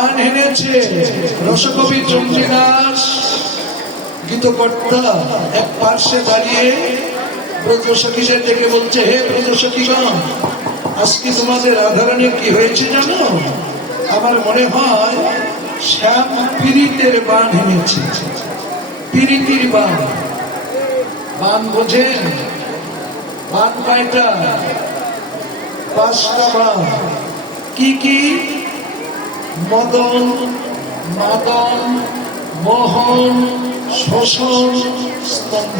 বান এনেছে রসকবি চন্দ্রীদাস গীতকর্তা এক পার্শ্বে দাঁড়িয়ে ব্রজসখীদের ডেকে বলছে, হে ব্রজসখীগণ, আজকে তোমাদের রাধারানীর কি হয়েছে জানো? আমার মনে হয় শ্যাম পীড়িতের বান এনেছে। পীড়িতির বান, বান বোঝেন? বান কয়টা? 5টা বান। কি কি? মদন, মাদন, মোহন, শোষণ, স্তম্ভ।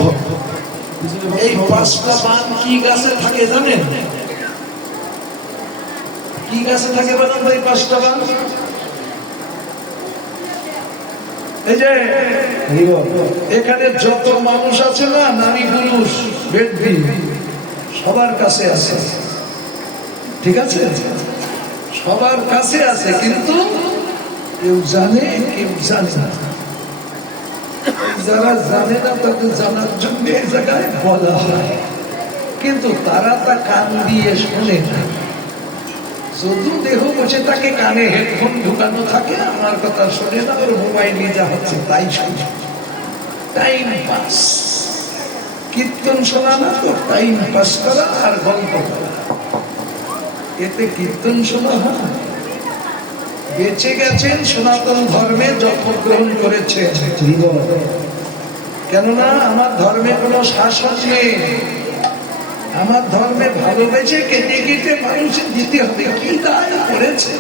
এই 5টা বান কি গাছে থাকে জানেন? কি গাছে থাকে বলেন ভাই 5টা বান? এই যে এখানে যত মানুষ আছে না, নারী পুরুষ ব্যক্তি, সবার কাছে আছে। ঠিক আছে, সবার কাছে আছে, কিন্তু কেউ জানে কেউ জানে না। যারা জানে না তাদের জানার জন্য এই জায়গায় বলা হয়, কিন্তু তারা তা কান দিয়ে শোনে না। শুধু দেহ বসে তাকে কানে হেডফোন ঢুকানো থাকে, আমার কথা শোনে না, ওর মোবাইলে যা হচ্ছে তাই শুনে। Time pass. কীর্তন শোনা না তো টাইম পাস করা আর গল্প করা, এতে কীর্তন শোনা হয়? বেঁচে গেছেন সনাতন ধর্মে, জন্মগ্রহণ করেছে। কেননা আমার ধর্মে কোনো শাসন নেই। আমার ধর্মে ভালোবেসে কেটে কেটে মানুষের দিতে হবে। কি দায় করেছে?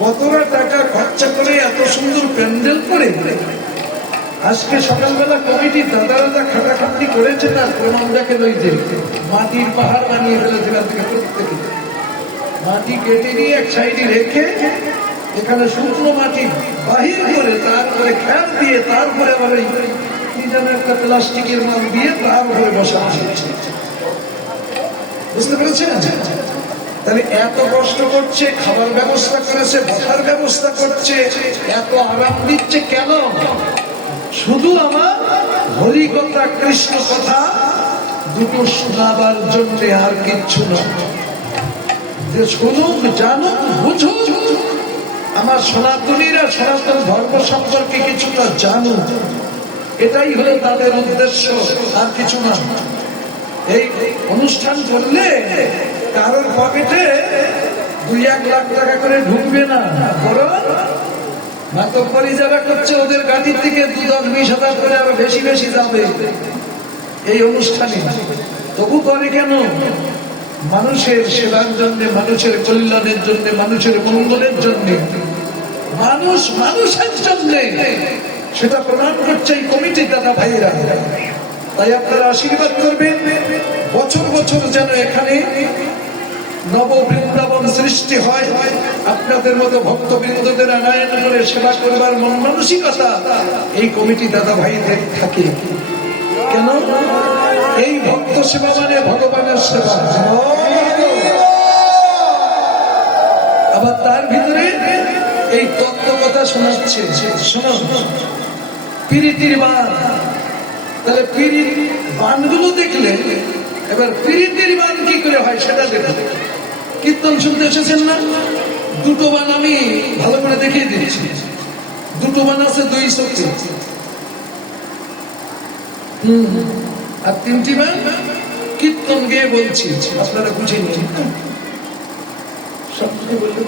কতটা টাকা খরচা করে এত সুন্দর প্যান্ডেল করে আজকে সকালবেলা কমিটি দাদা খাটাখাটি করেছে, তার প্রমাণ দেখেন। ওই যে মাটির পাহাড় বানিয়ে ফেলেছে, প্রত্যেকে মাটি কেটে নিয়ে এক সাইডে রেখে এখানে শুকনো মাটি বাহির করে, তারপরে খ্যার দিয়ে, তারপরে আবার ওই কি যেন একটা প্লাস্টিকের মাল দিয়ে তার উপরে বসা হচ্ছে। বুঝতে পেরেছেন? তাহলে এত কষ্ট করছে, খাবার ব্যবস্থা করেছে, বসার ব্যবস্থা করছে, এত আরাম দিচ্ছে কেন? শুধু আমার হরি কথা, কৃষ্ণ কথা দুটো শোনাবার জন্য, আর কিচ্ছু না। যে শুনুক, জানুক, বুঝুক, আমার সনাতনীরা সনাতন ধর্ম সম্পর্কে কিছুটা জানুক, এটাই হলো তাদের উদ্দেশ্য, আর কিছু না। এই অনুষ্ঠান করলে কারোর পকেটে 2-1 লাখ টাকা করে ঢুকবে না, বরং মাতব্বরি যারা করছে ওদের গাড়ির থেকে 2-10-20 হাজার করে আরো বেশি বেশি যাবে এই অনুষ্ঠানে। তবু করে কেন? মানুষের সেবার জন্য, মানুষের কল্যাণের জন্য, মানুষের মঙ্গলের জন্য, মানুষ মানুষের জন্য। সেটা প্রমাণ করছে এই কমিটি দাদা ভাইয়েরা। তাই আপনারা আশীর্বাদ করবেন, বছর বছর যেন এখানে নব বৃন্দাবন সৃষ্টি হয়। আপনাদের মতো ভক্তবৃন্দদের আনায়ন করে সেবা করবার মন মানসিকতা এই কমিটি দাদা ভাইদের থাকে। কেন? এই ভক্ত সেবা মানে ভগবানের সেবা। আবার তার ভিতরে এই তত্ত্ব কথা শোনাচ্ছে। শুনুন, পীড়িতির বান। তাহলে পীড়িত বানগুলো দেখলে এবার পীড়িতির বান কি করে হয় সেটা দেখুন। কীর্তন শুনতে এসেছেন না? 2টো বান আমি ভালো করে দেখিয়ে দিয়েছি। 2টো বান আছে 2 চোখে, আর 3টি বান কীর্তন গিয়ে বলছি, আপনারা বুঝে নিন। সবকে বলতে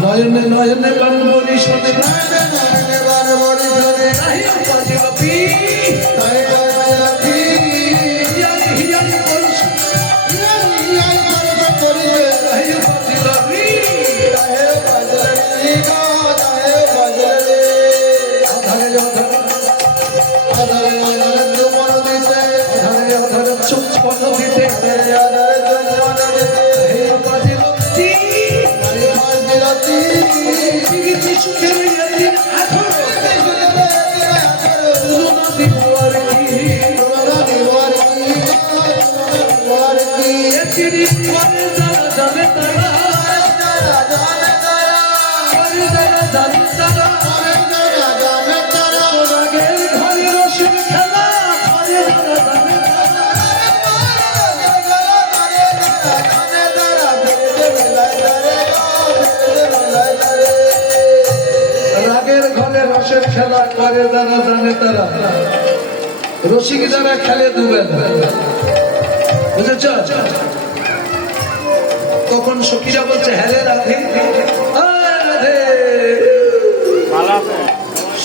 নয়নে নয়নে বান বলি শোনে, নয়নে নয়নে বান বলি শোনে, নাহি বাজে বাপি, তাই বাজে বাপি, হিয়াই হিয়াই করছ, হিয়াই হিয়াই করছ করিবে, নাহি বাজে বাপি, তাহে বাজে রে, তাহে বাজে রে, আধারে আধারে আধারে আধারে চুপন দিতে, আধারে আধারে চুপন দিতে, আধারে আধারে চুপন দিতে, হে বাজে বাপি, তাহে বাজে বাপি, কি সুখে হইয়াছি আঠারো পুরোনা দিবার কি, পুরোনা দিবার কি, দিবার কি, এটি করে যারা জানে তারা, যারা জানে তারা, করে যারা জানে তারা, করে যারা জানে তারা, রাগের ঘরে রসের খেলা, করে যারা জানে তারা, জানে তারা, বেড়ে বেলায় তারে, বেড়ে বেলায় খেলা করে যারা জানে তারা, রসিক যারা খেলে দুবেন, বুঝেছ? তখন সখীরা বলছে হ্যাঁ রে রাধে, রাধে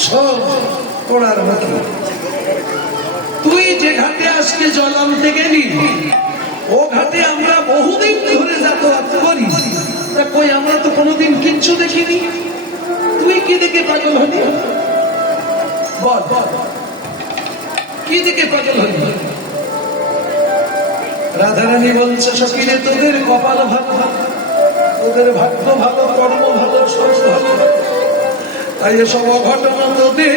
সব পড়ার মতো। তুই যে ঘাটে আজকে জল আনতে গেলি, ও ঘাটে আমরা বহুদিন ধরে যাতায়াত করি, তা কই আমরা তো কোনোদিন কিচ্ছু দেখিনি, তুই কি দেখে পাগল হলি? বল কি দেখে পাগল হলি? রাধারানী বলছে সখীরে তোদের কপাল ভালো, তোদের ভাগ্য ভালো, কর্ম ভালো, সব ভালো, তাই এসব অঘটনা তোদের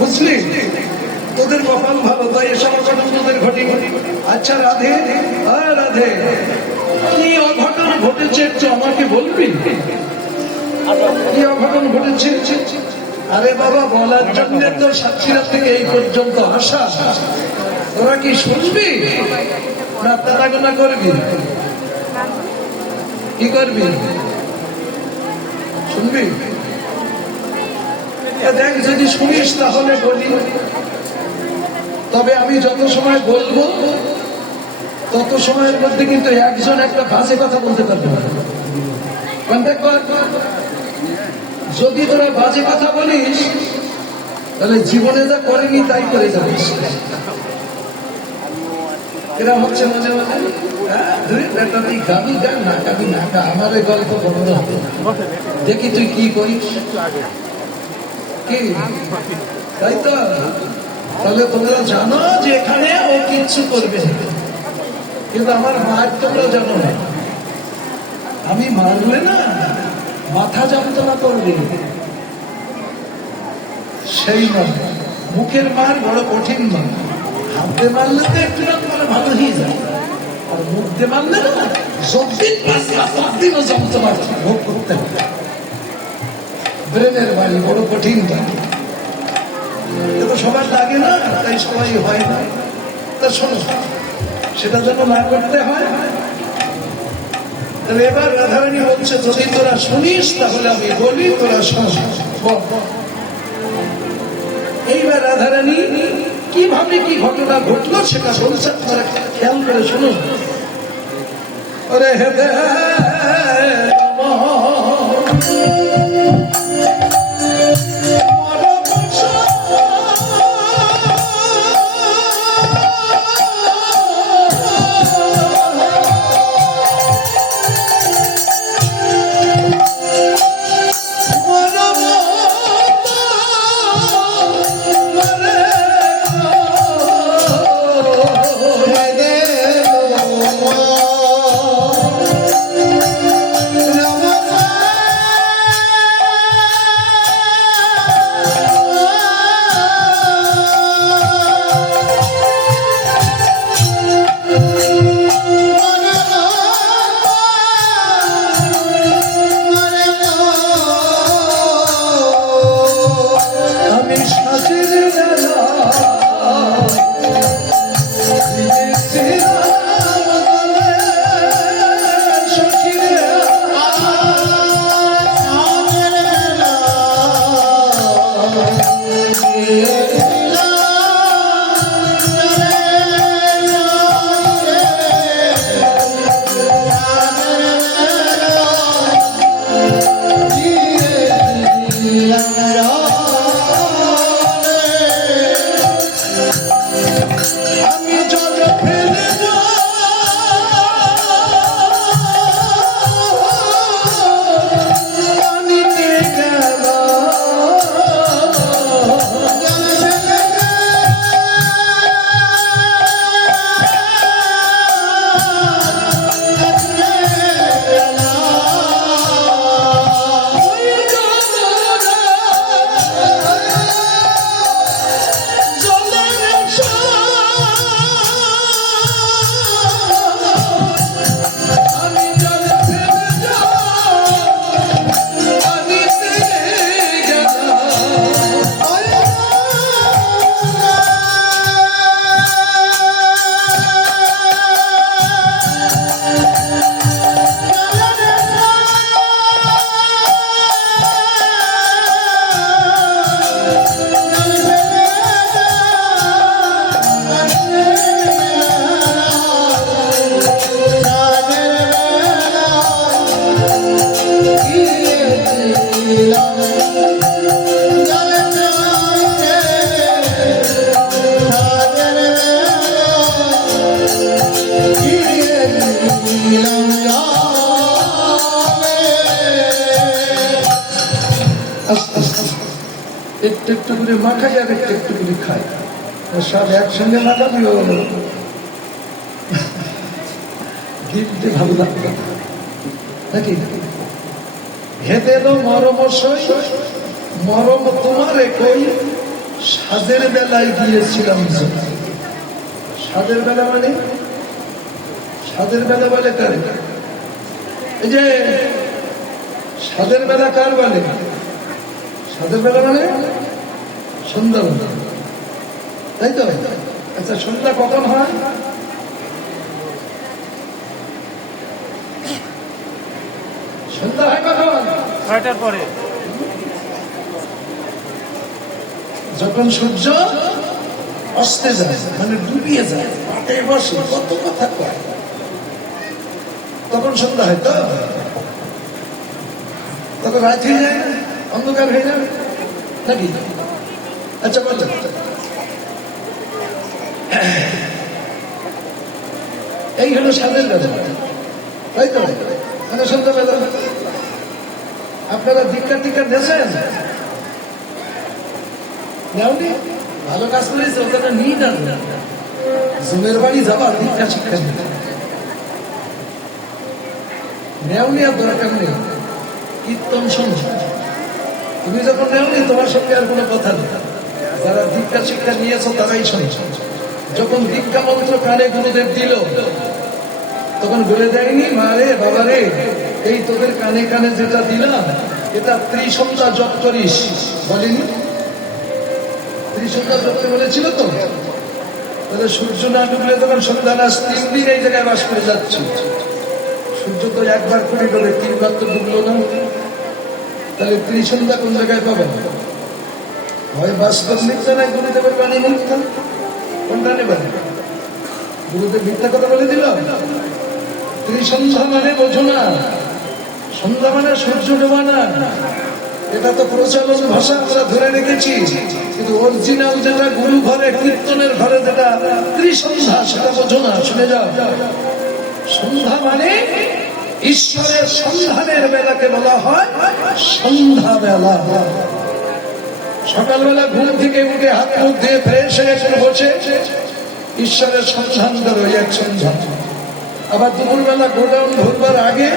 বুঝলি, তোদের কপাল ভালো, তাই এসব অঘটন তোদের ঘটে। আচ্ছা রাধে, রাধে কি অঘটন ঘটেছে একটু আমাকে বলবি? কি অঘটন ঘটেছে? আরে বাবা বলার জন্য তো সাতক্ষীরা থেকে এই পর্যন্ত আসা, তোরা কি শুনবি না তারাগোনা করবি? কি করবি? শুনবি? দেখ যদি শুনিস তাহলে বলি, তবে আমি যত সময় বলবো তত সময়ের মধ্যে কিন্তু একজন একটা বাজে কথা বলতে পারবে না। যদি তোরা বাজে কথা বলিস তাহলে জীবনে যা করেনি তাই করে যাবিস। এরা হচ্ছে মাঝে মাঝে তুই গাবি গা না গাবি না গা, আমার এই গল্প বন্ধ হবে, দেখি তুই কি করিস। তাই তো? তাহলে তোমরা জানো যে এখানে ও কিচ্ছু করবে, কিন্তু আমার মায়ের তোমরা জানো না, আমি মারলে না মাথা যন্ত্রণা করবে, সেই নয়। মুখের মার বড় কঠিন মার, হাতে মারলে তো একটু তোমার ভালো হয়ে যায়, আর মুখ দিয়ে মারলে না যতদিন ততদিনও যন্ত্রণা ভোগ করতে হবে। ব্রেনের বাড়ি বড় কঠিন বাড়ি, তো সবার লাগে না, তাই সবাই হয় না। তা শোনো, সেটা যেন না করতে হয়। তবে এবার রাধারানী বলছে যদি তোরা শুনিস তাহলে আমি বলি, তোরা শোন। এইবার রাধারানী কিভাবে কি ঘটনা ঘটলো সেটা বলছে, তোরা খেয়াল করে শুনুন। ওরে হেদে Rama আস্তে আস্তে একটু একটু করে মাখাই আর একটু একটু করে খাই, সব একসঙ্গে মাখাবি ও গিলতে ভালো লাগবে নাকি? হেদে তো মরম সই মরম তোমার কই সাদের বেলায় গিয়েছিলাম। সাদের বেলা মানে সাদের বেলা বলে কার? এই যে সাদের বেলা কার বলে? সাদের বেলা মানে সন্ধ্যাবেলা, তাই তো? আচ্ছা, সন্ধ্যা কখন হয়? সন্ধ্যা হয় কখন? 6টার পরে। যখন সূর্য অস্তে যায়, মানে ডুবিয়ে যায়, মাঠে বসে কত কথা কয়, তখন সন্ধ্যা হয় তো? তখন রাত হয়ে যায়, অন্ধকার হয়ে যায় নাকি? আচ্ছা বল, এই হলো সাদের বেলা, তাই তো? মানে সন্ধ্যাবেলা। আপনারা দীক্ষা টিকা নেছেন? নেওনি? ভালো কাজ করেছে, ওখানে নিয়ে যান, জমের বাড়ি যাবার দীক্ষা শিক্ষা নিতে নেওনি, আর দরকার নেই। কীর্তন শুনছ, তুমি যখন নেওনি তোমার সঙ্গে আর কোনো কথা নেই। যারা দীক্ষা শিক্ষা নিয়েছো তারাই শুনছ। যখন দীক্ষা মন্ত্র কানে গুরুদেব দিল, তখন বলে দেয়নি মা রে বাবা রে, এই তোদের কানে কানে যেটা দিলাম এটা ত্রিসন্ধ্যা জপ করিস, বলেনি? ত্রিসন্ধ্যা জপতে বলেছিল তো? তাহলে সূর্য না ডুবলে তখন সন্ধ্যা নাচ 3 দিন এই জায়গায় বাস করে যাচ্ছে। সূর্য তো একবার করে ডোবে, 3 বার তো ডুবলো না। তাহলে ত্রিসন্ধ্যা কোন জায়গায় পাবেন? হয় বাস্তব মিথ্যা, না গুরুদেবের বাণী মিথ্যা। কোনটা নেবেন? গুরুদেব মিথ্যা কথা বলে দিল? ত্রিসন্ধ্যা মানে বোঝো না, সন্ধ্যা মানে সূর্য ডোবা না। এটা তো প্রচলন ভাষা আমরা ধরে রেখেছি, কিন্তু অরিজিনাল যেটা গুরু ঘরে কীর্তনের ঘরে যেটা ত্রিসন্ধ্যা, সেটা বোঝো না। শুনে যাও, সন্ধ্যা মানে ঈশ্বরের সন্ধানের বেলাকে বলা হয় সন্ধ্যা বেলা। সকালবেলা ঘুম থেকে উঠে হাত মুখ দিয়ে ফ্রেশ হয়ে বসে ঈশ্বরের সন্ধান করো, এক সন্ধান। আবার দুপুরবেলা গোডাউন ভরবার আগে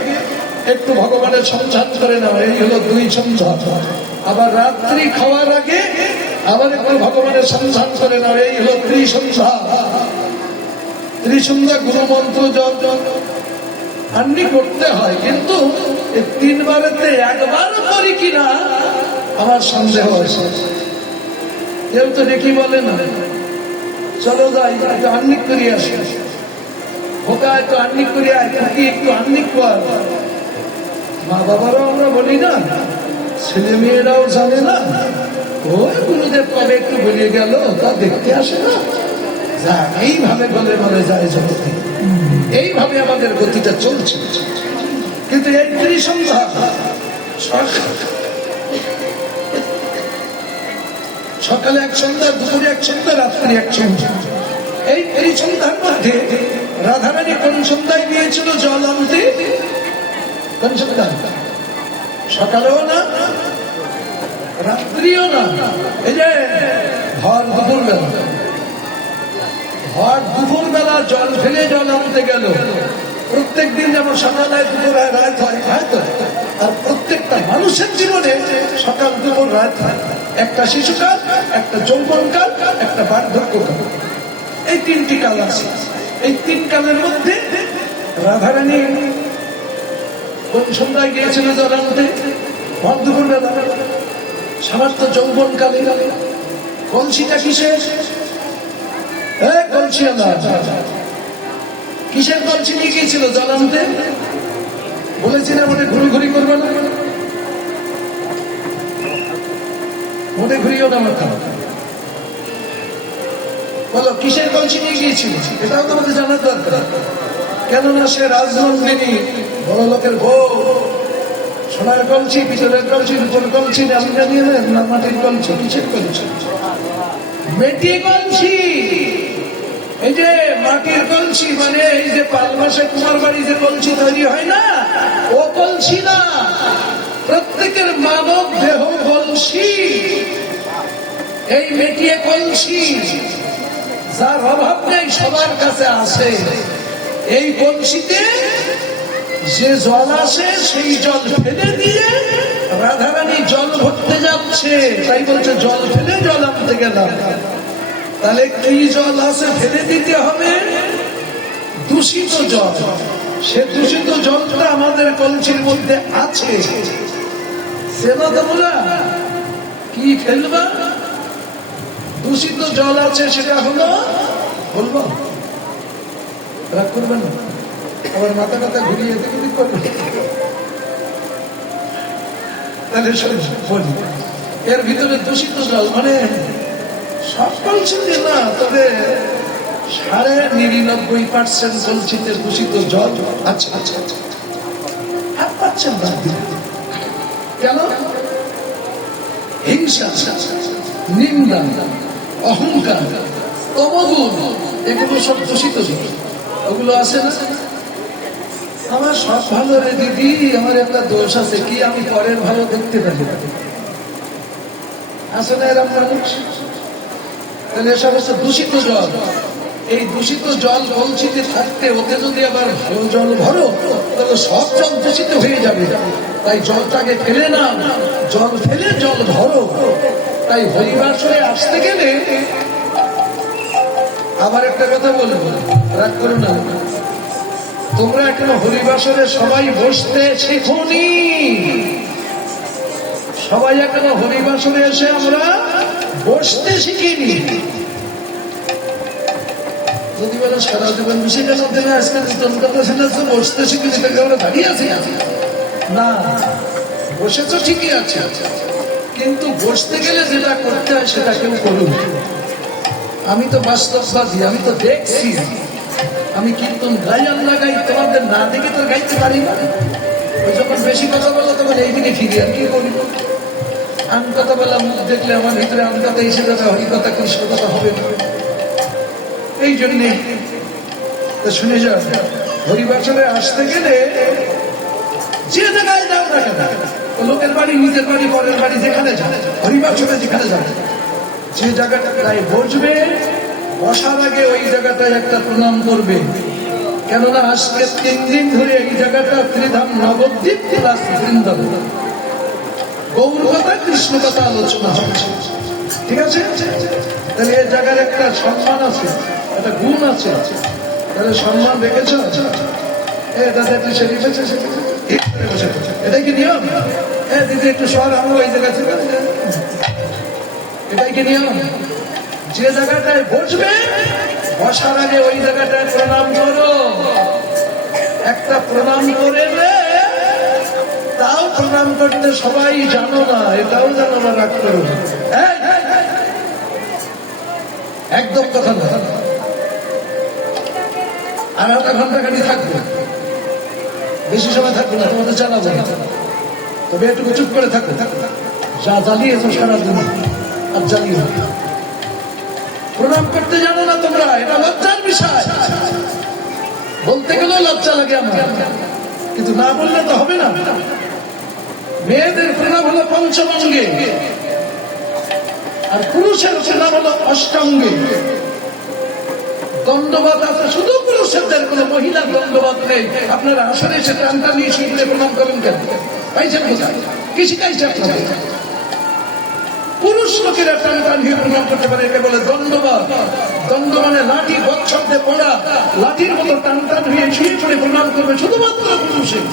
একটু ভগবানের সন্ধান করে নাও, এই হলো 2 সন্ধ্যা। আবার রাত্রি খাওয়ার আগে আবার একটু ভগবানের সন্ধান করে নাও, এই হলো ত্রিসন্ধ্যা। ত্রিসন্ধ্যা গুরু মন্ত্র জপ আন্নি করতে হয়, কিন্তু 3 বারেতে 1 বার করি কিনা আমার সন্দেহ আছে। কেউ তো দেখি বলে না চলো যাই একটু আন্নিক করি আসি, ওটা একটু আন্নিক করি আয়, একটু আন্নিক কর। মা বাবারাও আমরা বলি না, ছেলে মেয়েরাও জানে না, ওই গুরুদেব কবে একটু বলিয়ে গেল তা দেখতে আসে না। যা এইভাবে বলে বলে যায় জগতে, এইভাবে আমাদের গতিটা চলছে। কিন্তু এই ত্রিসন্ধ্যা, সকালে 1 সন্ধ্যা, দুপুরে 1 সন্ধ্যা, রাত্রি 1 সন্ধ্যা। এই ত্রিসন্ধ্যার মধ্যে রাধারানী কোন সন্ধ্যায় গিয়েছিল জল আনতে? কোন সন্ধ্যা? সকালেও না, রাত্রিও না, এই যে ভর দুপুর বেলা। ভর দুপুর বেলা জল ফেলে জল আনতে গেল। প্রত্যেক দিন যেমন সকালে দুপুর হয়, রাত হয়, হয়তো আর প্রত্যেকটা মানুষের জীবনে সকাল দুপুর রাত হয়। একটা শিশুকাল, একটা যৌবনকাল, একটা বার্ধক্যকাল, এই 3টি কাল আছে। এই 3 কালের মধ্যে রাধারানী কোন সন্ধ্যায় গিয়েছিল জল আনতে? ভর দুপুর বেলা। সামান্য যৌবনকালে। কলসিটা কিসের? কলসি কিসের কলসি নিয়ে গিয়েছিল জল আনতে? বলেছি না মোটে ঘুরি করবে না, মোটে ঘুরিও না মাথা। বলো কিসের কলসি নিয়ে গিয়েছিল? এটাও তোমাদের জানার দরকার। কেননা সে রাজনন্দিনী, বড় লোকের বউ। সোনার কলসি, পিতলের কলসি, রূপোর কলসি, না মাটির কলসি? কিসের কলসি? মেটি কলসি। এই যে মাটির কলসি, মানে এই যে 5 মাসে কুমার বাড়ি যে কলসি তৈরি হয় না, ও কলসি না। প্রত্যেকের মানব দেহ কলসি, এই মেটিয়ে কলসি, যার অভাব নেই সবার কাছে আসে। এই কলসিতে যে জল আসে সেই জল ফেলে দিয়ে রাধারানী জল ভরতে যাচ্ছে, তাই বলছে জল ফেলে জল আনতে গেলাম। তাহলে কি জল আছে ফেলে দিতে হবে? দূষিত জল। সে দূষিত জলটা আমাদের কলসির মধ্যে আছে। সেবা তোমরা কি ফেলবা? দূষিত জল আছে, সেটা হলো, বলবো রাগ করবে না, আবার মাথা মাথা ঘুরিয়ে দিক করবে। এর ভিতরে দূষিত জল মানে সব কলসিতে না, তবে 99.99% কলসিতে দূষিত জল আছে। আর পাচ্ছেন না কেন? হিংসা, নিন্দা, অহংকার, অবগুণ, এগুলো সব দূষিত জল। ওগুলো আছে না? আমার সব ভালো রে দিদি, আমার একটা দোষ আছে কি, আমি পরের ভালো দেখতে পারি না। আসলে এরকম মানুষ। তাহলে এসব হচ্ছে দূষিত জল। এই দূষিত জল কলসিতে থাকতে ওতে যদি আবার ভালো জল ভরো, তাহলে সব জল দূষিত হয়ে যাবে। তাই জলটাকে ফেলে না, জল ফেলে জল ভরো। তাই হরিবাসরে আসতে গেলে আবার একটা কথা বলবো, রাগ করো না, তোমরা এখনো হরিবাসরে সবাই বসতে শেখোনি। সবাই এখনো হরিবাসরে এসে আমরা বসতে শিখিনি। যদি বলো সারা জীবন বসে গেল, আজকে বসতে শিখিনি, আমরা দাঁড়িয়ে আছি না। বসেছ ঠিকই আছে, কিন্তু বসতে গেলে যেটা করতে হয় সেটা কেউ করুন। আমি তো বাস্তববাদী, আমি তো দেখছি। আমি কীর্তন গাই আর না গাই, তোমাদের না দেখে তো গাইতে পারি না। ওই যখন বেশি কথা বলো তখন এইদিকে ফিরি, আর কি করি? আন কথা বলা মুখ দেখলে আমার ভিতরে আন কথা এসে যাবে, হরিকথা কৃষ্ণ কথা হবে না। এই জন্যে শুনে যাও, হরিবাসরে আসতে গেলে যে জায়গায় যাও না কেন, লোকের বাড়ি, নিজের বাড়ি, পরের বাড়ি, যেখানে যাও, হরিবাসরে যেখানে যাও, যে জায়গাটায় বসবে, বসার আগে ওই জায়গাটায় একটা প্রণাম করবে। কেননা আজকে 3 দিন ধরে এই জায়গাটা ত্রিধাম নবদ্বীপ প্লাস বৃন্দাবন, গৌর কথা কৃষ্ণ কথা আলোচনা হচ্ছে, ঠিক আছে? তাহলে এই জায়গার একটা সম্মান আছে, একটা গুণ আছে। তাহলে সম্মান রেখেছ? দাদা একটু সে লিখেছে, এটাই কি নিয়ম? দিদি একটু শহর, আমরা ওই জায়গা থেকে, এটাই কি নিয়ম? যে জায়গাটায় বসবে, বসার আগে ওই জায়গাটায় প্রণাম করো। একটা প্রণাম করে তাও প্রণাম করতে সবাই জানো না, এটাও জানো না, রাগ করো। একদম কথা না। আর আধা ঘন্টা খালি থাকবে, বেশি সময় থাকবে না, তোমাদের চালাবো না। তবে একটু চুপ করে থাকো, যা জ্বালিয়েছো সারাদিন আর জ্বালিয়ে। প্রণাম করতে জানো না তোমরা, এটা লজ্জার বিষয়। বলতে গেলেও লজ্জা লাগে আমার, কিন্তু না বললে তো হবে না। মেয়েদের প্রণাম হলো পঞ্চমঙ্গে, আর পুরুষের প্রণাম হলো অষ্টাঙ্গে। দণ্ডবাদ আছে শুধু পুরুষদের, কোনো মহিলার দণ্ডবাদ নেই। আপনারা আসলে সে টানটা নিয়ে শিখলে প্রণাম করেন কেন? পাইছেন কোথায়? কি শিখাইছে আপনাদের? পুরুষ লোকেরা টান টান দিয়ে প্রণাম করতে পারে, একে বলে দণ্ডবাদ। দণ্ড মানে লাঠি, বৎসবে পড়া লাঠির মতো টান টান হয়ে শুয়ে পড়ে প্রণাম করবে শুধুমাত্র পুরুষের।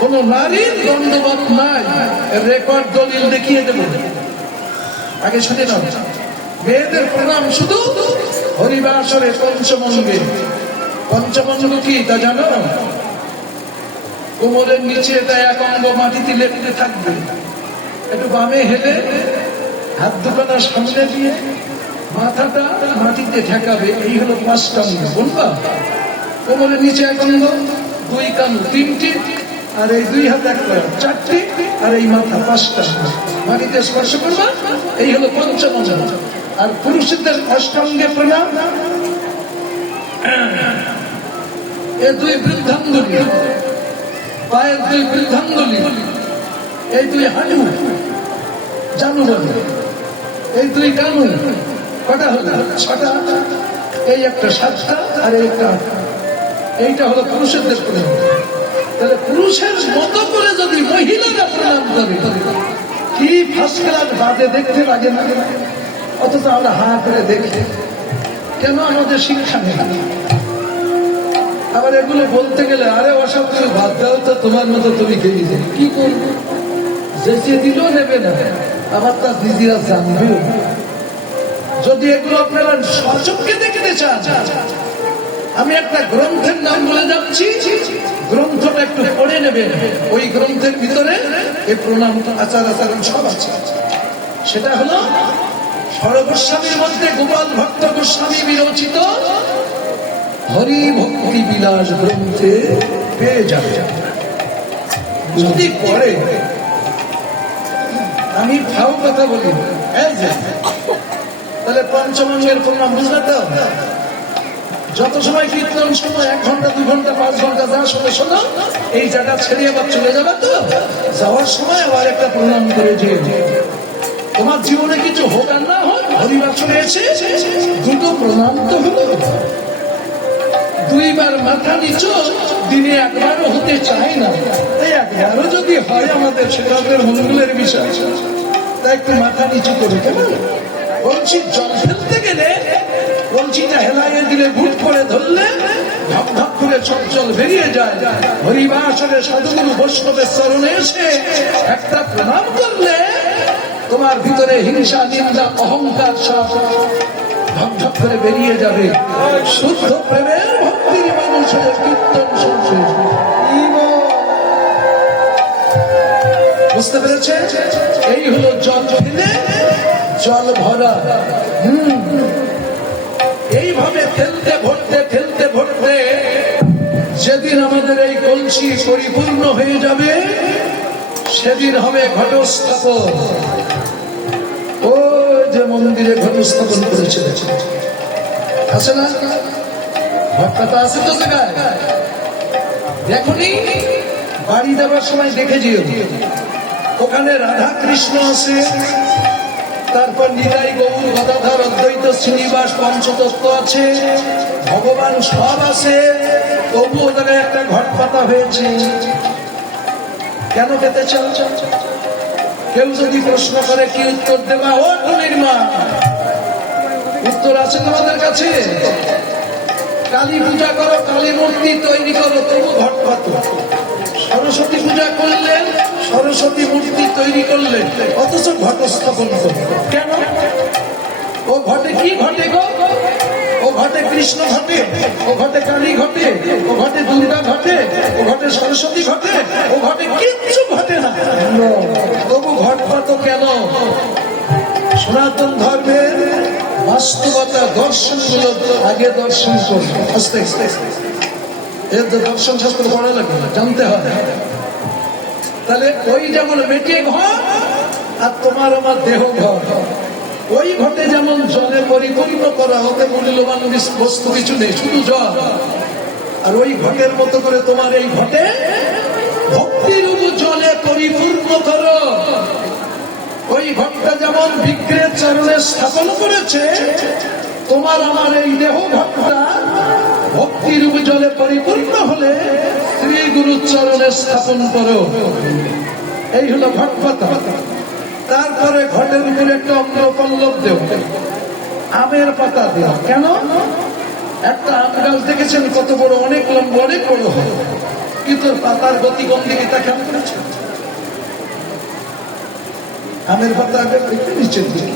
কোন নারীর দণ্ডবাদ নাই, রেকর্ড দলিল দেখিয়ে দেব। আগে শুনে নাও, মেয়েদের প্রণাম শুধু হরিবাসরে পঞ্চমঙ্গে। পঞ্চমঙ্গ কি তা জানো? কোমরের নিচে এটা এক অঙ্গ মাটিতে লেপতে থাকবে, একটু বামে হেলে হাত দুখানা সামনে দিয়ে মাথাটা মাটিতে ঠেকাবে, এই হলো 5টা অঙ্গ। বলবা কোমরের নিচে এক অঙ্গ, 2 কান 3টি, আর এই 2 হাত 1 পা 4টি, আর এই মাথা 5টা মাটিতে স্পর্শ করবা, এই হলো পঞ্চমঙ্গ। আর পুরুষদের অষ্টাঙ্গে প্রণাম, এ 2 বৃদ্ধাঙ্গুলি, পায়ের 2 বৃদ্ধাঙ্গুলি, এই দুই হাঁটু জানু বলে, এই দুই কানু কটা হলো? ছটা। এই একটা সাতটা আর এই একটা আটটা। এইটা হলো পুরুষদের প্রণাম। তাহলে পুরুষের মতো করে যদি মহিলারা প্রণাম করে, কি ফার্স্ট ক্লাস বাজে দেখতে লাগে না? অথচ আমরা হা করে দেখি কেন? আমাদের শিক্ষা নেই। আবার এগুলো বলতে গেলে আরে ওসব কিছু বাদ দাও তো, তোমার মতো তুমি খেয়ে যাবে, কি করবো? যেচে দিলেও নেবে না, আবার তার দিদিরা জানবেও। যদি এগুলো আপনারা সচক্ষে দেখতে চান, আমি একটা গ্রন্থের নাম বলে যাচ্ছি, গ্রন্থটা একটু পড়ে নেবেন। ওই গ্রন্থের ভিতরে এই প্রণাম আচার আচরণ সব আছে। সেটা হলো সর্বস্বামীর মধ্যে গোপাল ভট্ট গোস্বামী বিরচিত হরি ভক্তি বিলাস গ্রন্থে পেয়ে যাবে। যদি পড়ে, আমি ভাও কথা বলি, তাহলে পঞ্চমঙ্গের প্রণাম বুঝলে তো? যত সময় কীর্তন শোনো, 1 ঘন্টা 2 ঘন্টা 5 ঘন্টা যা শোনো, এই জায়গা ছেড়ে আবার চলে যাবে তো, যাওয়ার সময় আবার একটা প্রণাম করে যে তোমার জীবনে কিছু হোক আর না হোক, হরিবাসনে এসে দুটো প্রণাম তো হলো। 2 বার মাথা নিচু দিনে 1বারও হতে চায় না, তাই 1বারও যদি হয় আমাদের সেটা মঙ্গলের বিষয়। তাই একটু মাথা নিচু করে, কেমন বলছি, জল ফেলতে গেলে কলসিটা হেলাইয়ে দিলে ভুট করে ধরলে ঢক ঢক করে সব জল বেরিয়ে যায়। হরিবাসনে সাধুগুরু বৈষ্ণবের চরণে এসে একটা প্রণাম করলে তোমার ভিতরে হিংসা, নিন্দা, অহংকার সব ঢক ঢক করে বেরিয়ে যাবে। শুদ্ধ প্রেমের ভক্তির মানুষের কীর্তন শুনছে। বুঝতে পেরেছে? এই হলো জল ফেলে জল ভরা। এইভাবে ফেলতে ভরতে যেদিন আমাদের এই কলসি পরিপূর্ণ হয়ে যাবে, সেদিন হবে ঘটস্থাপন। ও যে মন্দিরে ঘটস্থাপন করেছে আছে না? ঘটটা আছে তো জায়গায়। এখনই বাড়ি দেওয়ার সময় দেখে যেও, ওখানে রাধা কৃষ্ণ আছে, তারপর নিতাই গৌর গদাধর অদ্বৈত শ্রীনিবাস পঞ্চতত্ত্ব আছে, ভগবান সব আছে। তবুও জায়গায় একটা ঘট পাতা হয়েছে। কেন পেতে চাও? কেউ যদি প্রশ্ন করে কি উত্তর দেবা? ও টুনির মা, উত্তর আছে তোমাদের কাছে? কালী পূজা করো, কালী মূর্তি তৈরি করো, তবু ঘট পাতো। সরস্বতী পূজা করলেন, সরস্বতী মূর্তি তৈরি করলেন, অথচ ঘট স্থাপন করলেন কেন? ও ঘটে কি ঘটে গো? ও ঘটে কৃষ্ণ ঘটে, ও ঘটে কালী ঘটে, ও ঘটে দুর্গা ঘটে, ও ঘটে সরস্বতী ঘটে, ও ঘটে কিচ্ছু ঘটে না, তবু ঘট পাতো কেন? সনাতন ধর্মের বাস্তবতা দর্শনগুলো আগে দর্শন করবে। আস্তে আস্তে এর তো দর্শন শাস্ত্র পড়া লাগে, জানতে হয়। তাহলে ওই যেমন মেটে ঘর আর তোমার আমার দেহ ঘর, ওই ঘটে যেমন জলে পরিপূর্ণ করা, ওতে মূল্যবান বস্তু কিছু নেই, শুধু জল। আর ওই ঘটের মতো করে তোমার এই ঘটে ভক্তিরূপ জলে পরিপূর্ণ করো। ওই ঘটটা যেমন বিগ্রহের চরণে স্থাপন করেছে, তোমার আমার এই দেহ ঘটটা ভক্তিরূপ জলে পরিপূর্ণ হলে শ্রী গুরু চরণে স্থাপন করো। এই হলো ঘট পাতা। তারপরে ঘটের উপরে একটা অম্রপল্লব দেও, আমের পাতা দেও। কেন? একটা আম গাছ দেখেছেন কত বড়, অনেক লম্বা, অনেক বড় হয়, কিন্তু পাতার গতি কোন দিকে তা কেমন করেছে? আমের পাতা আগে নিচের দিকে।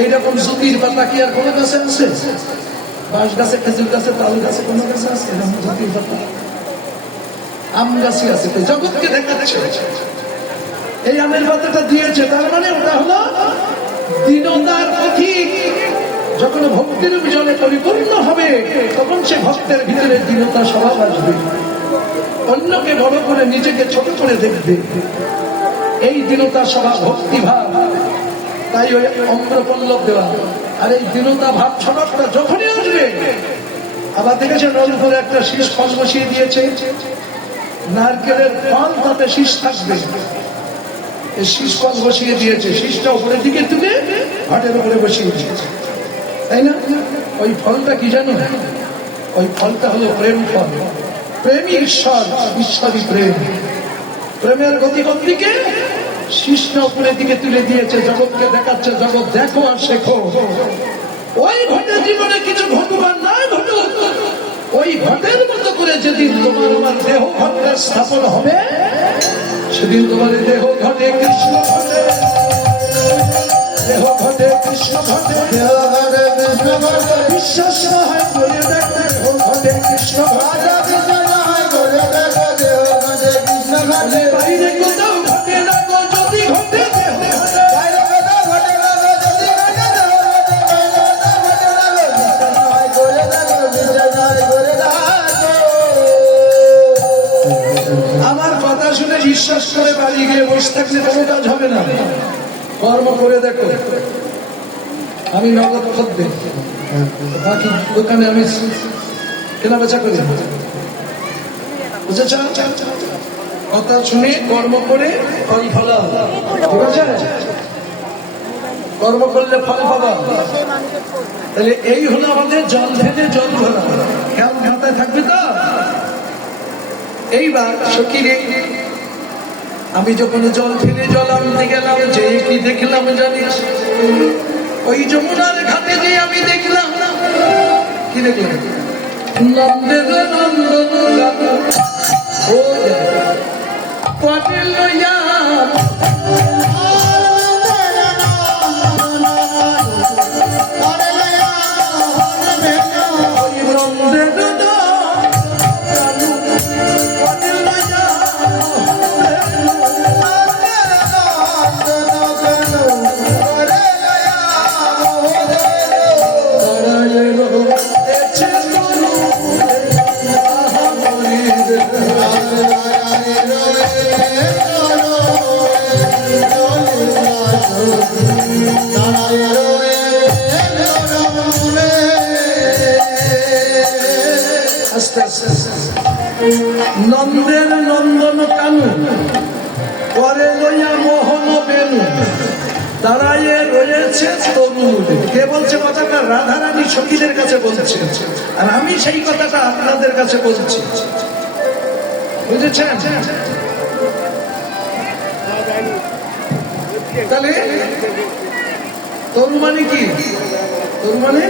এইরকম জুতির পাতা কি আর কোনো গাছে আছে? বাঁশ গাছে, খেজুর গাছে, তাল গাছে, কোনো গাছে আছে জুতির পাতা? আম গাছই আছে। তো জগৎকে দেখাচ্ছে এই আমের পাতাটা দিয়েছে, তার মানে ওটা হলো দীনতার প্রতীক। যখন ভক্তির জলে পরিপূর্ণ হবে, তখন সে ভক্তের ভিতরে দীনতা স্বভাব আসবে, অন্যকে বড় করে নিজেকে ছোট করে দেখবে। এই দীনতা স্বভাব ভক্তিভাব, তাই ওই অম্রপল্লব দেওয়া। আর এই দীনতা ভাব স্বভাবটা যখনই আসবে, আবার দেখেছেন ওর উপরে একটা শীষ ফল বসিয়ে দিয়েছে, নারকেলের ফল তাতে শীষ থাকবে। এই শীষ ফল বসিয়ে দিয়েছে, শীষটা উপরের দিকে তুলে ঘাটের উপরে বসিয়ে দিয়েছে, তাই না? ওই ফলটা কি জানো? ওই ফলটা হলো প্রেম ফল। প্রেমী ঈশ্বর, ঈশ্বরী প্রেম। প্রেমের গতিপথ দিকে শীষটা উপরের দিকে তুলে দিয়েছে, জগৎকে দেখাচ্ছে, জগৎ দেখো আর শেখো। ওই ঘটের জীবনে কিছু ঘটুক আর না ঘটুক, ওই ঘটের মতো করে যেদিন তোমার আমার দেহ ঘটের স্থাপন হবে, সেদিন তোমার দেহ ঘটে কৃষ্ণ ঘটে, দেহ ঘটে কৃষ্ণ ঘটে, দেহ ঘটে কৃষ্ণ ঘটে। বিশ্বাস না হয় বলে দেখো, দেহ ঘটে কৃষ্ণ ঘটে, বাইরে কোথাও ঘটে না গো, যদি ঘটে দেহ ঘটে, বাইরে কোথাও ঘটে না গো, যদি ঘটে দেহ ঘটে, বাইরে কোথাও ঘটে না গো, বিশ্বাস না হয় বলে দেখো, বিশ্বাস না হয় বলে দেখো। আমার কথা শুনে বিশ্বাস করে বাড়ি গিয়ে বসে থাকলে কোনো কাজ হবে না, কর্ম করে দেখো। আমি নগদ খদ্দের, বাকি দোকানে আমি কেনা বেচা করি, বুঝেছ? কথা শুনে কর্ম করে ফল ফলা, ঠিক আছে? কর্ম করলে ফল পাবা। তাহলে এই হলো আমাদের জল ঢেলে জল ভরা। কেমন মাথায় থাকবে তো? এইবার সখীরে আমি যখন জল ঢেলে জল আনতে গেলাম, যে কি দেখলাম জানিস? ওই যমুনার ঘাটে যে আমি দেখলাম, কি দেখলাম? নন্দের নন্দন ও পাটিল লইয়া নন্দের নন্দন কানু করে লইয়া মোহন বেনু, দাঁড়াইয়ে রয়েছে তরুণ। কে বলছে কথাটা? রাধারানী সখীদের কাছে বলছে, আর আমি সেই কথাটা আপনাদের কাছে বলছি, বুঝেছেন? তাহলে তরু মানে কি? তরু মানে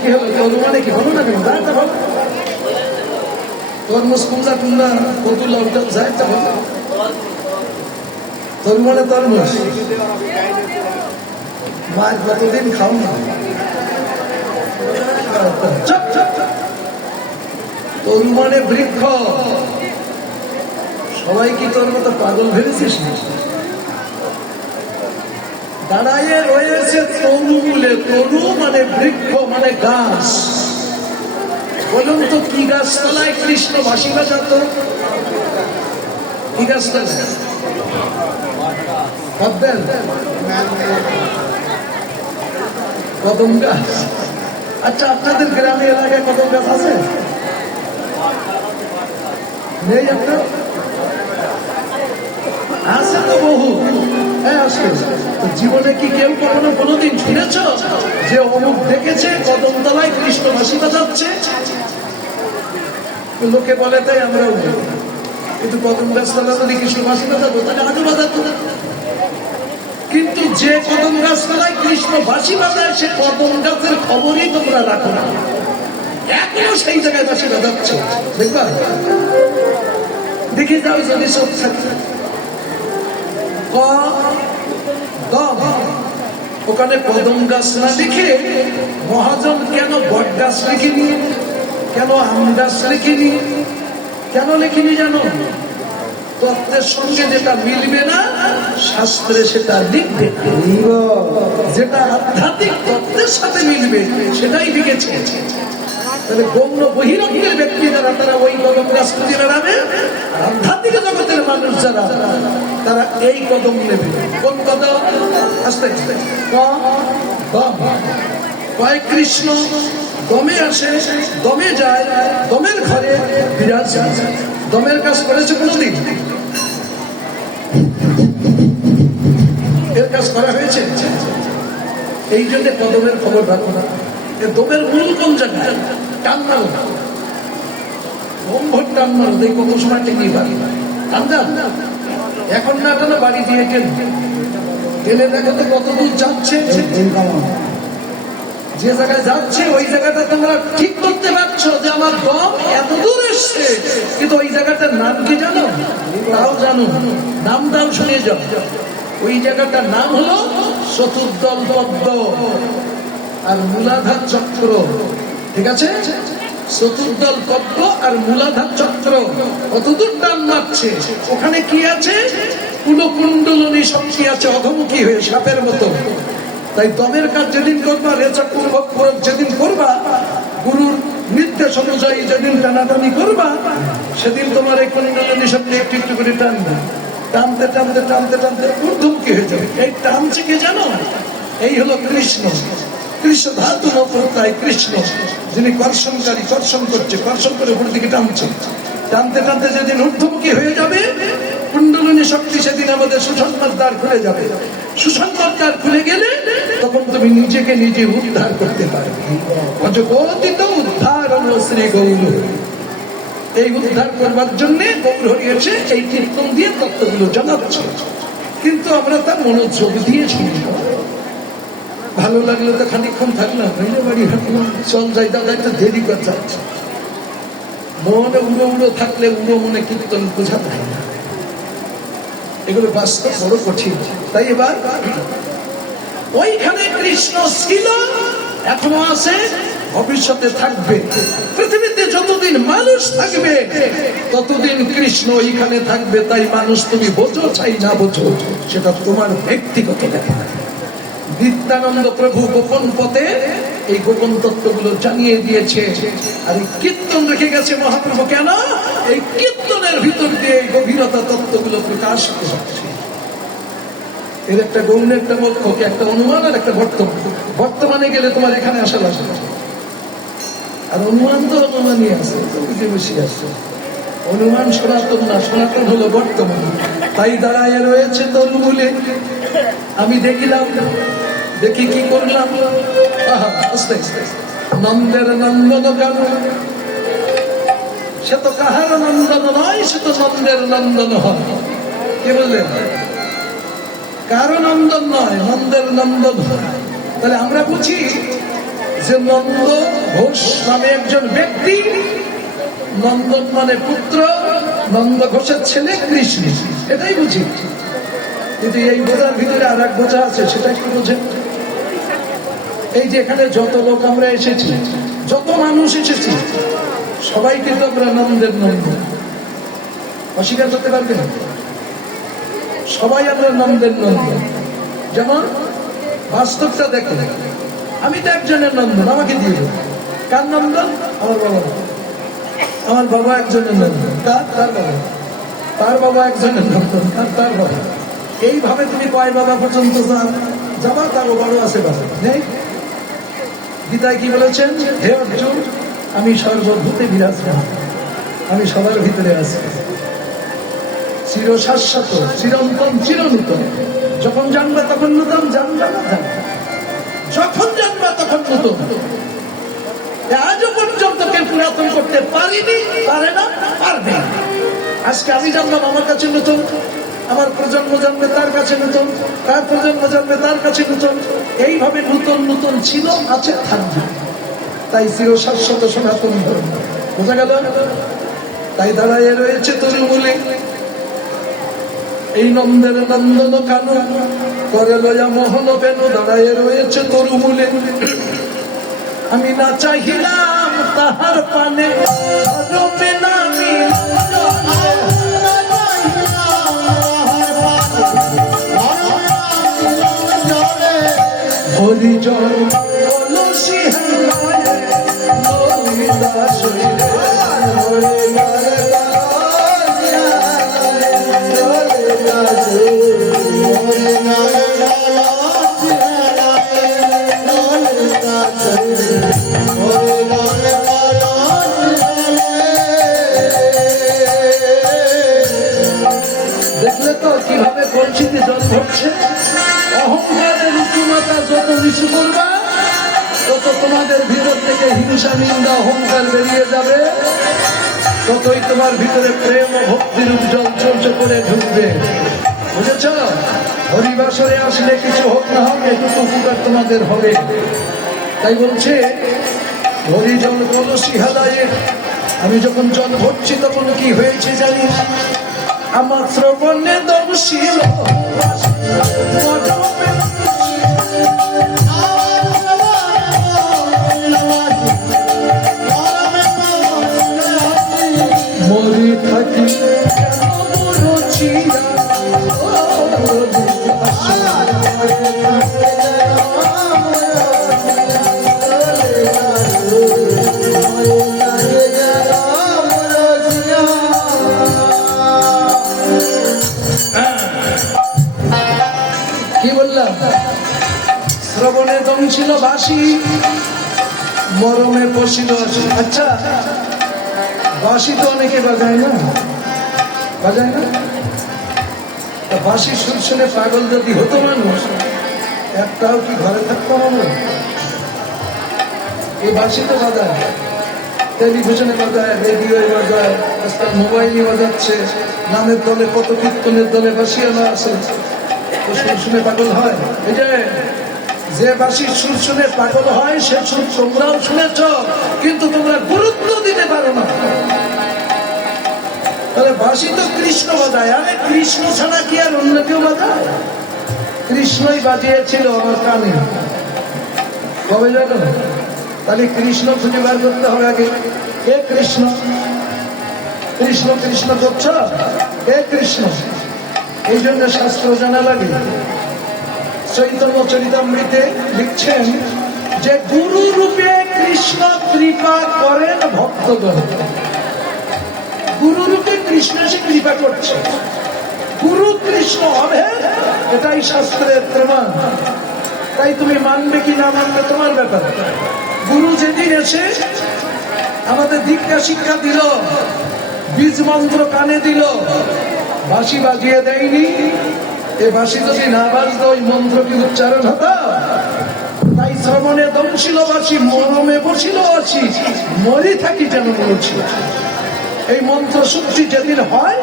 কি হলো? তরু মানে কি? হলো না কেন? তরমুজ কুমড়া কুমড়া কতুল যায়, তরু মানে তরমুজ। মাছ কতদিন খাও না, তরু মানে বৃক্ষ। সবাই কি তোর মতো পাগল ভেবেছিস? দাঁড়াইয়ে রয়েছে তরু মূলে। তরু মানে বৃক্ষ, মানে গাছ। বলুন তো কি গাছতলায় কৃষ্ণ বাঁশি বাজাত? কি গাছতলায় ভাববেন? কদম গাছ। আচ্ছা, আপনাদের গ্রামে এলাকায় কদম গাছ আছে? নেই? আপনার আছে তো বহু। হ্যাঁ, আসলে জীবনে কি কেউ কখনো কোনোদিন শুনেছ যে অমুক দেখেছে কদম তলায় কৃষ্ণ বাঁশি বাজাচ্ছে? লোকে বলে, তাই আমরাও বলি। কিন্তু কদম গাছ তলা যদি কৃষ্ণ বাঁশি বাজাবো, তাহলে আগে বাজাতো না। কিন্তু যে কদম গাছ তলায় কৃষ্ণ বাঁশি বাজায়, সে কদম গাছের খবরই তোমরা রাখো না, এখনো সেই জায়গায় বাঁশি বাজাচ্ছে। দেখবা, দেখে যাও যদি সব থাকে। ওখানে কদম গাছ না লিখে মহাজন কেন বট গাছ লিখিনি? কেন আম গাছ লিখিনি? কেন লিখিনি জানো? তত্ত্বের সঙ্গে যেটা মিলবে না, শাস্ত্রে সেটা লিখবে। যেটা আধ্যাত্মিক তত্ত্বের সাথে মিলবে সেটাই লিখেছে। তাহলে গৌণ বহিরঙ্গের ব্যক্তি যারা, তারা ওই কদম গাছ খুঁজে বেড়াবে। আধ্যাত্মিক জগতের মানুষ যারা, তারা এই কদম নেবে। কোন কদম? আস্তে আস্তে। কয় কৃষ্ণ দমে আসে, দমে যায়, দমের ঘরে বিরাজ। দমের কাজ করেছে কোনদিন? এর কাজ করা হয়েছে। এই জন্য কদমের খবর রাখো না। দমের মূল কোন জায়গায়? টান মারো, ভোর টান মারো, দেখ কত সময় টেনে পারি। টান দাও, এখন না টানো বাড়ি দিয়ে টেনে দেখো তো কত দূর যাচ্ছে। যে জায়গায় যাচ্ছে ওই জায়গাটা তোমরা ঠিক করতে পারছো যে আমার দম এত দূর এসছে, কিন্তু ওই জায়গাটার নাম কি জানো? তাও জানো, নামটাও শুনে যাও। ওই জায়গাটার নাম হলো চতুর্দল পদ্ম আর মূলাধার চক্র। ঠিক আছে, চতুর্দল পদ্ম আর মূলাধার চক্র কতদূর টান মারছে। ওখানে কি আছে? কুলকুণ্ডলিনী শক্তি আছে, অধমুখী হয়ে সাপের মতো। তাই দমের কাজ যেদিন করবা, রেচক পূর্বক যেদিন করবা, গুরুর নির্দেশ অনুযায়ী যেদিন টানাটানি করবা, সেদিন তোমার এই কুণ্ডলিনী শক্তি একটু একটু করে টানবে। টানতে টানতে টানতে টানতে ঊর্ধ্বমুখী হয়ে যাবে। এই টানছে কে জানো? এই হলো কৃষ্ণ। কৃষ্ণ ধাতু নপ্রত্যয় কৃষ্ণ, যিনি কর্ষণকারী, কর্ষণ করছে, কর্ষণ করে উপর দিকে টানছে। টানতে টানতে যেদিন ঊর্ধ্বমুখী হয়ে যাবে কুণ্ডলিনী শক্তি, সেদিন আমাদের সুসংবাদ দ্বার খুলে যাবে। সুসংবাদ দ্বার খুলে গেলে তখন তুমি নিজেকে নিজে উদ্ধার করতে পারবে। অজগোদিত উদ্ধার শ্রী গৌর। এই উদ্ধার করবার জন্য গৌর হরিয়েছে এই কীর্তন দিয়ে তত্ত্বগুলো জানাচ্ছে। কিন্তু আমরা তার মনোযোগ দিয়ে শুনি। ভালো লাগলো তো খানিক্ষণ থাকলাম, বাড়ি হাঁটলাম, চল যাই দাদা, একটু দেরি করে যাচ্ছে। মনে উড়ো উড়ো থাকলে উড়ো মনে কীর্তন বোঝা যায় না। এগুলো বাস্তব বড় কঠিন। তাই এবার ওইখানে কৃষ্ণ ছিল, এখনো আছে, ভবিষ্যতে থাকবে। পৃথিবীতে যতদিন মানুষ থাকবে ততদিন কৃষ্ণ ওইখানে থাকবে। তাই মানুষ তুমি বোঝো চাই না বোঝো, সেটা তোমার ব্যক্তিগত ব্যাপার। নিত্যানন্দ প্রভু গোপন পথে এই গোপন তত্ত্বগুলো জানিয়ে দিয়েছে। আর এই কীর্তন রেখে গেছে মহাপ্রভু। কেন? এই কীর্তনের ভিতর দিয়ে এই গভীরতা তত্ত্বগুলো প্রকাশ করছে। এর একটা গৌণ, একটা মোক্ষ, একটা অনুমান আর একটা বর্তমান। বর্তমানে গেলে তোমার এখানে আসা লাগবে, আর অনুমান তো অনুমানই আছে, বুঝে বসে আসছে। অনুমান সনাতন না, সনাতন হলো বর্তমান। তাই দাঁড়ায় রয়েছে তরুমূলে। আমি দেখিলাম, দেখি কি করলাম, আস্তে আস্তে নন্দের নন্দন কেন? সে তো কাহার নন্দন নয়, সে তো নন্দের নন্দন হয়। কি বললেন? কারো নন্দন নয়, নন্দের নন্দন হয়। তাহলে আমরা বুঝি যে নন্দ ঘোষ নামে একজন ব্যক্তি, নন্দন মানে পুত্র, নন্দ ঘোষের ছেলে কৃষ্ণ, এটাই বুঝি। কিন্তু এই বোঝার ভিতরে আর এক বোঝা আছে, সেটা একটু বোঝেন। এই যে এখানে যত লোক আমরা এসেছি, যত মানুষ এসেছি, সবাই কিন্তু আমরা নন্দের নন্দ, অস্বীকার করতে পারবে না। সবাই আমরা নন্দের নন্দ। যেমন বাস্তবটা দেখো, আমি তো একজনের নন্দন, আমাকে দিয়ে দেবো। কার নন্দন? আমার বাবা। আমার বাবা একজনের নন্দন। তার বাবা। তার বাবা একজনের নন্দন। তার বাবা। এইভাবে তুমি কয় বাবা পর্যন্ত যাবা, তারও বড় আছে বাবা নেই। গীতায় কি বলেছেন? হে অর্জুন, আমি সর্বভূতে বিরাজমান, আমি সবার ভিতরে আছি। চির শাশ্বত, চিরন্তন, চিরনূতন। যখন জানবা তখন নূতন, জানবা না জানবা, যখন জানবা তখন নূতন। আজও পর্যন্ত কেউ পুরাতন করতে পারিনি, পারে না, পারবে। আজকে আমি জানলাম, আমার কাছে নতুন। আমার প্রজন্ম জানবে, তার কাছে নতুন। তার প্রজন্ম জানবে, তার কাছে নতুন। এইভাবে নতুন নতুন ছিল, আছে, থাকবে। তাই চির শাশ্বত সনাতন ধর্ম। বোঝা গেল? তাই দাঁড়ায় রয়েছে তরুমূলে। এই নন্দের নন্দন কানু করে লয়া মোহন বেনু, দাঁড়ায় রয়েছে তরুমূলে। আমি না চাহিলাম তাহার পানে, হরিজন অলসি হায় ললিতা শৈলে দেখলে দেখলে তো কিভাবে কলসিতে জল ভরছে। অহংকারের উচ্চমাতা যত নিচু করবা তত তোমাদের ভিতর থেকে হিংসা নিন্দা অহংকার বেরিয়ে যাবে, ততই তোমার ভিতরে প্রেম ও ভক্তির উজ্জ্বল চর্চ করে ঢুকবে। বুঝেছ? হরিবাসরে আসলে কিছু হোক না হোক এটুকু উপকার তোমাদের হবে। তাই বলছে হরি জল কলসি হালায়ে, আমি যখন জল ভরছি তখন কি হয়েছে জানিস? আমার শ্রবণে দম ছিল মরি থাকি রচিয়া কি বললাম? শ্রবণে দম ছিল বাসি, মরমে বসিল আসি। আচ্ছা, বাঁশি তো অনেকে বাজায় না, বাজায় না? তা বাঁশি সুর শুনে পাগল যদি হতো মানুষ, একটাও কি ঘরে থাকতো আমরা? এই বাঁশি তো বাজায়, টেলিভিশনে বাজায়, রেডিওয়ে বাজায়, আজকাল মোবাইলে বাজাচ্ছে, নামের দলে কত কীর্তনের দলে বাঁশিওয়ালা আছে, তো সুর শুনে পাগল হয়। এই যে বাঁশির সুর শুনে পাগল হয় সে সুর তোমরাও শুনেছ, কিন্তু তোমরা গুরুত্ব দিতে পারো না। তাহলে বাঁশি তো কৃষ্ণ বাজায়, আরে কৃষ্ণ ছাড়া কি আর অন্য কেউ বাজায়? কৃষ্ণই বাজিয়েছিল আমার কানে, কবে জানো? তাহলে কৃষ্ণ খুঁজে বার করতে হবে আগে। কে কৃষ্ণ? কৃষ্ণ কৃষ্ণ করছ, কে কৃষ্ণ? এই জন্য শাস্ত্র জানা লাগে। চৈতন্য চরিতামৃতে লিখছেন যে গুরু রূপে কৃষ্ণ কৃপা করেন ভক্তগণ। গুরু রূপে কৃষ্ণ এসে কৃপা করছে, গুরু কৃষ্ণ অভেদ, এটাই শাস্ত্রের প্রমাণ। তাই তুমি মানবে কি না মানবে তোমার ব্যাপার। গুরু যেদিন এসে আমাদের দীক্ষা শিক্ষা দিল, বীজ মন্ত্র কানে দিল, বাঁশি বাজিয়ে দেয়নি, এ বাঁশি যদি না বাজতো ওই মন্ত্র কি উচ্চারণ হতো? তাই শ্রবণে দম ছিল বাঁশি, মরমে বসিল আছি, মরি থাকি যেন বলছি। এই মন্ত্র শুদ্ধি যেদিন হয়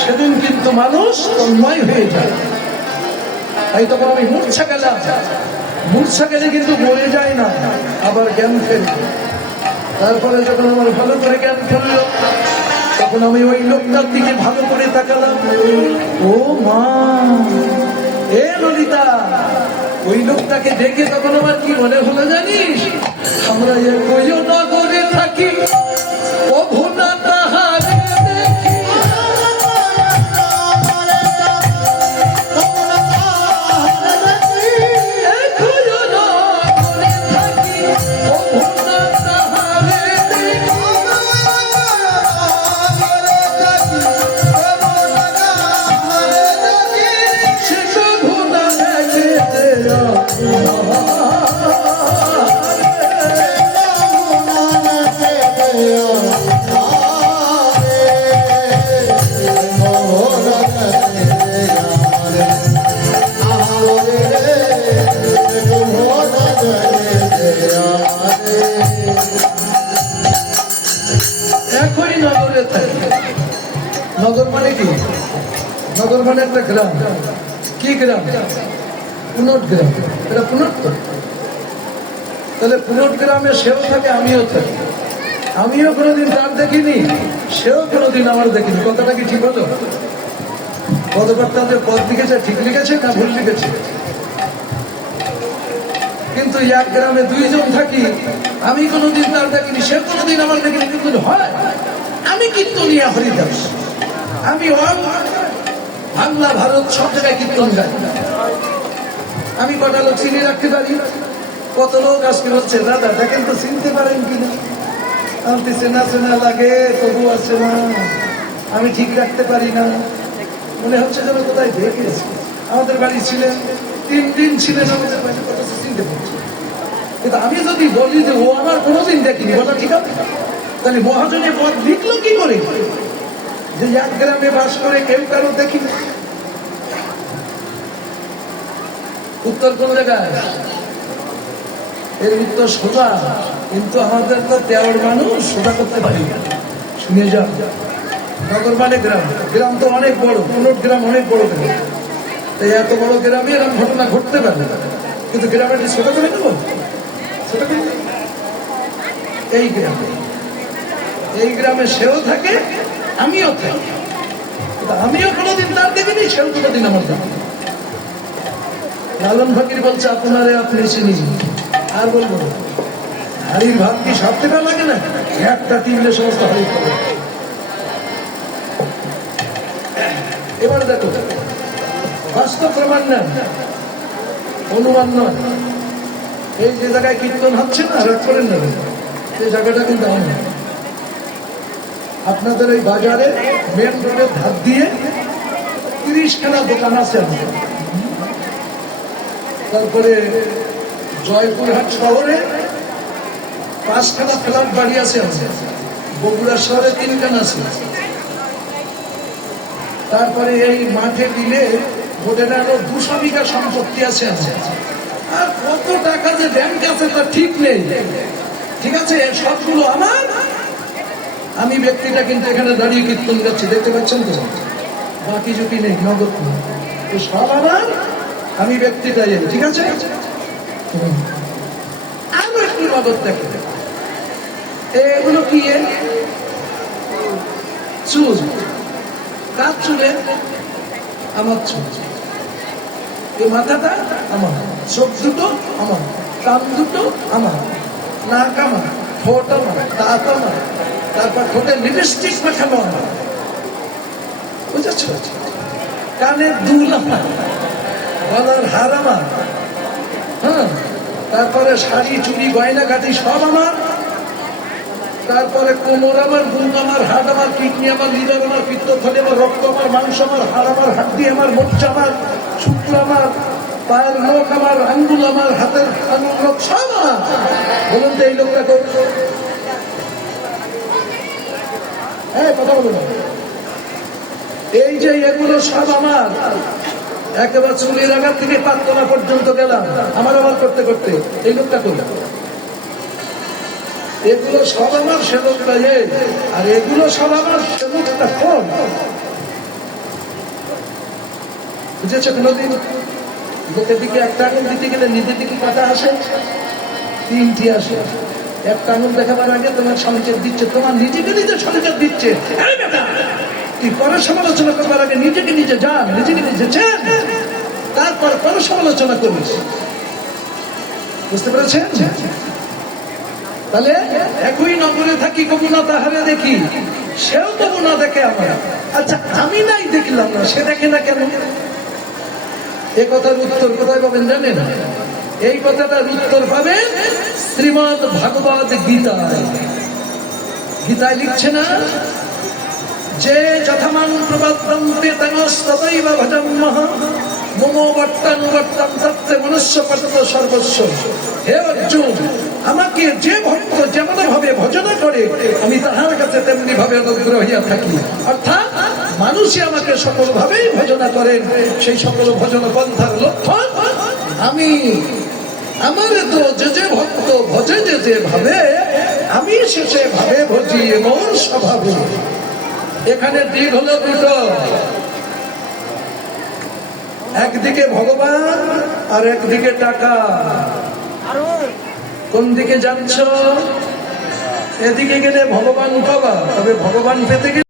সেদিন কিন্তু মানুষ তন্ময় হয়ে যায়। তাই তখন আমি মূর্ছা গেলাম, মূর্ছা গেলে কিন্তু মরে যায় না, আবার জ্ঞান ফেলল। তারপরে যখন আমার ভালো করে জ্ঞান ফেলল তখন আমি ওই লোকটার দিকে ভালো করে তাকালাম। ও মা, এ ললিতা, ওই লোকটাকে দেখে তখন আমার কি মনে হলো জানিস? আমরা একই নগরে থাকি, প্রভু না তাহারে দেখি। একই নগরে থাকি, প্রভু না তাহারে দেখি। সে প্রভু না দেখে একই নগরে থাকে। নগর মানে কি? নগর মানে একটা গ্রাম। কি গ্রাম? পুনট গ্রাম। এটা পুনট তো। তাহলে পুনট গ্রামে সেও থাকে, আমিও থাকি। আমিও কোনোদিন তার দেখিনি, সেও কোনোদিন আমার দেখিনি। কথাটা কি ঠিক হলো? পদকর্তাদের পদ লিখেছে ঠিক লিখেছে না ভুল লিখেছে? কিন্তু এক গ্রামে দুইজন থাকি, আমি কোনোদিন তার দেখিনি, সে কোনোদিন আমার দেখিনি। কিন্তু হয় আমি কীর্তনিয়া হরিদাস, আমি বাংলা ভারত সব জায়গায় কীর্তন গাই। আমি কটা লোক চিনে রাখতে পারি। কত লোক আজকে হচ্ছে দাদা দেখেন তো চিনতে পারেন কিনা। আমি চেনা চেনা লাগে, তবু আছে না, আমি ঠিক রাখতে পারি না। মনে হচ্ছে যেন কোথায় দেখেছি। আমাদের বাড়ি ছিলেন, 3 দিন ছিলেন আমাদের বাড়ি, কত চিনতে পারছি। কিন্তু আমি যদি বলি যে ও আমার কোনোদিন দেখিনি, বলা ঠিক আছে? তাহলে মহাজনের পদ লিখলো কি করে যে এক গ্রামে বাস করে কেউ কারো দেখিনি? উত্তর কোন জায়গায়? এর উত্তর সোজা, কিন্তু আমাদের তো তেরোর মানুষ সোজা করতে পারি না। শুনে যাও, নগর মানে গ্রাম, গ্রাম তো অনেক বড়, 15 গ্রাম অনেক বড় গ্রাম। তাই এত বড় গ্রামে এরকম ঘটনা ঘটতে পারে, কিন্তু গ্রামে ছোট করে দেবো, ছোট করে দেবো। এই গ্রামে সেও থাকে, আমিও থাকি, আমিও কোনোদিন তার দেখিনি, সেও কোনোদিন আমার দেখিনি। লালন ফকির বলছে আপনারে আপনি চিনি, আর বলবো হাড়ির ভাত কি সব থেকে লাগে না? একটা টিমলে সমস্ত হাড়ি খাবে। এবার দেখো, বাস্তব প্রমাণ না, অনুমান নয়। এই যে জায়গায় কীর্তন হচ্ছে না, রাগ করেন না, এই জায়গাটা কিন্তু আমার। আপনাদের ওই বাজারে মেন রোডের ধার দিয়ে 30খানা দোকান আছে আমাদের। তারপরে জয়পুরহাট শহরে 5খানা ফ্ল্যাট বাড়ি আছে, বগুড়া শহরে 3খানা আছে। তারপরে এই মাঠে দিলে বোধে আরো 200 বিঘা সম্পত্তি আছে। আর কত টাকা যে ব্যাংক আছে তার ঠিক নেই। ঠিক আছে, সবগুলো আমার। আমি ব্যক্তিটা কিন্তু এখানে দাঁড়িয়ে কীর্তন গাচ্ছি, দেখতে পাচ্ছেন তো? বাকি ঝুঁকি নেই, নগদ সব আমার, আমি ব্যক্তিটাই। ঠিক আছে, আরো একটু নগদ দেখে। এগুলো কি? চুল, কার চুলে? আমার চুল। এই মাথাটা আমার, চোখ দুটো আমার, কান দুটো আমার, নাক আমার, ঠোঁট আমার, দাঁত আমার, তারপর ঠোঁটে লিপস্টিক মাখানো আমার, বুঝেছ? কানের দুল আমার, গলার হার আমার, হ্যাঁ, তারপরে শাড়ি চুড়ি গয়না গাটি সব আমার। তারপরে কোমর আমার, বুক আমার, হাট আমার, কিডনি আমার, লিভার আমার, পিত্তথলি আমার, রক্ত আমার, মাংস আমার, হাড় আমার, হাড্ডি আমার, মজ্জা আমার, শুক্র আমার, পায়ের নখ আমার, আঙ্গুল আমার, হাতের আঙ্গুল নখ সব আমার। বলুন তো এই লোকটা করবো? হ্যাঁ, কথা বলুন। এই যে এগুলো সব আমার, একেবারে চুলের আঘাত থেকে পাতলা পর্যন্ত গেলাম আমার করতে করতে। এই লোকটা করলাম, এগুলো সব আমার, সে লোকটা আর এগুলো সব আমার, সে লোকটা কোন? বুঝেছ? কোনদিন লোকের দিকে একটা আঙুল দিতে গেলে নিজের দিকে কাটা আসে, 3টি আসে। একটা আঙুল দেখাবার আগে তোমার সংকেত দিচ্ছে, তোমার নিজেকে নিজে সংকেত দিচ্ছে। তুই পরের সমালোচনা করবার আগে নিজেকে নিজে জান, নিজেকে নিজে চেন, তারপর পরে সমালোচনা করিস। বুঝতে পেরেছেন? তাহলে একই নগরে থাকি, কবু না তাহারে দেখি, সেও তবু না দেখে আমার। আচ্ছা, আমি নাই দেখলাম না, সে দেখে না কেন? এ কথার উত্তর কোথায় পাবেন জানেন? এই কথাটার উত্তর পাবেন শ্রীমদ্ ভাগবত গীতায়। গীতায় লিখছে না যে যথামান প্রবদ্ধন্তে তনস্ততৈব ভজন্মঃ মমো বর্তানুবর্তম তত্ত্বে মনুষ্য পর্যন্ত সর্বস্ব। হে অর্জুন, আমাকে যে ভক্ত যেমন ভাবে ভজনা করে আমি তাহার কাছে তেমনি ভাবে অনুগ্রহ হইয়া থাকি। অর্থাৎ মানুষই আমাকে সকল ভাবেই ভজনা করেন, সেই সকল ভজন পন্থার লক্ষণ আমি। আমার তো যে যে ভক্ত ভজে যে যে ভাবে, আমি শেষে ভাবে ভজি মোর স্বভাবে। এখানে দিক হলো দুটো, একদিকে ভগবান আর একদিকে টাকা। কোন দিকে যাচ্ছ? এদিকে গেলে ভগবান পাবা, তবে ভগবান পেতে গেলে